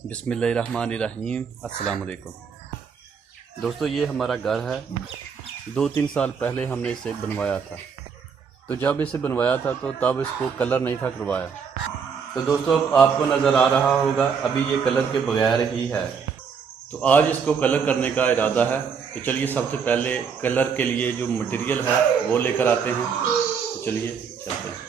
बिस्मिल्लाहिर्रहमानिर्रहीम। अस्सलाम वालेकुम दोस्तों, ये हमारा घर है। 2-3 साल पहले हमने इसे बनवाया था। तो जब इसे बनवाया था तो तब इसको कलर नहीं था करवाया। तो दोस्तों, आपको नज़र आ रहा होगा अभी ये कलर के बगैर ही है। तो आज इसको कलर करने का इरादा है। तो चलिए सबसे पहले कलर के लिए जो मटेरियल है वो लेकर आते हैं। तो चलिए चलते हैं।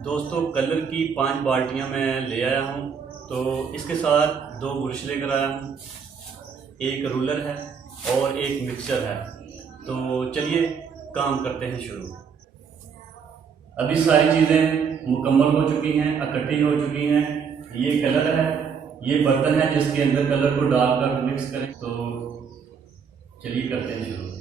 दोस्तों, कलर की 5 बाल्टियाँ मैं ले आया हूँ। तो इसके साथ 2 ब्रश लेकर आया हूँ, एक रूलर है और एक मिक्सर है। तो चलिए काम करते हैं शुरू। अभी सारी चीज़ें मुकम्मल हो चुकी हैं, इकट्ठी हो चुकी हैं। ये कलर है, ये बर्तन है जिसके अंदर कलर को डालकर मिक्स करें। तो चलिए करते हैं शुरू।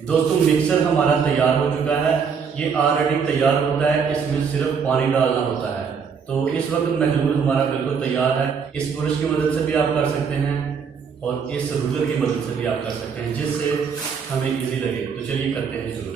दोस्तों, मिक्सर हमारा तैयार हो चुका है। ये ऑलरेडी तैयार होता है, इसमें सिर्फ पानी डालना होता है। तो इस वक्त महलूल हमारा बिल्कुल तैयार है। इस ब्रश की मदद से भी आप कर सकते हैं और इस रूलर की मदद से भी आप कर सकते हैं, जिससे हमें इजी लगे। तो चलिए करते हैं शुरू।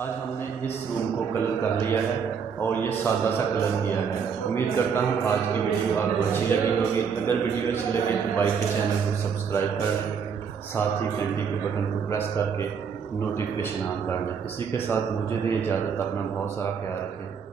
आज हमने इस रूम को कलर कर लिया है और ये सादा सा कलर किया है। उम्मीद करता हूँ आज की वीडियो आपको अच्छी लगी होगी। अगर वीडियो अच्छी लगे तो भाई के चैनल को सब्सक्राइब कर साथ ही घंटी के बटन को प्रेस करके नोटिफिकेशन ऑन कर लें। इसी के साथ मुझे भी इजाज़त, अपना बहुत सारा ख्याल रखें।